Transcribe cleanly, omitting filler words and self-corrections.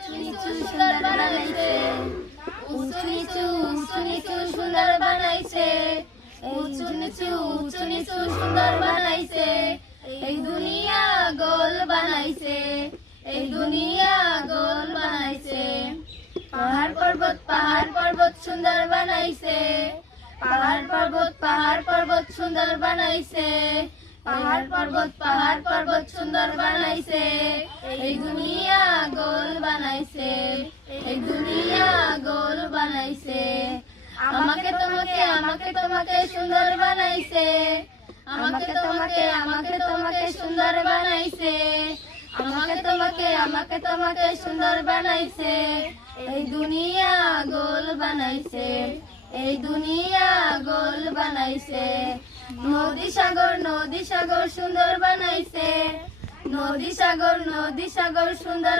সুন্দর বানাইছে, উঁচু নিচু সুন্দর বানাইছে, উঁচু নিচু সুন্দর বানাইছে, এই দুনিয়া গোল বানাইছে, এই দুনিয়া গোল বানাইছে। পাহাড় পর্বত সুন্দর বানাইছে, পাহাড় পর্বত সুন্দর বানাইছে, পাহাড় পর্বত সুন্দর বানাইছে, এই দুনিয়া গোল বানাইছে, এই দুনিয়া গোল বানাইছে। আমাকে তোমাকে সুন্দর বানাইছে, আমাকে তোমাকে সুন্দর বানাইছে, আমাকে তোমাকে সুন্দর বানাইছে, এই দুনিয়া গোল বানাইছে, এই দুনিয়া গোল বানাইছে। নদী সাগর সুন্দর বানাইছে, নদী সাগর সুন্দর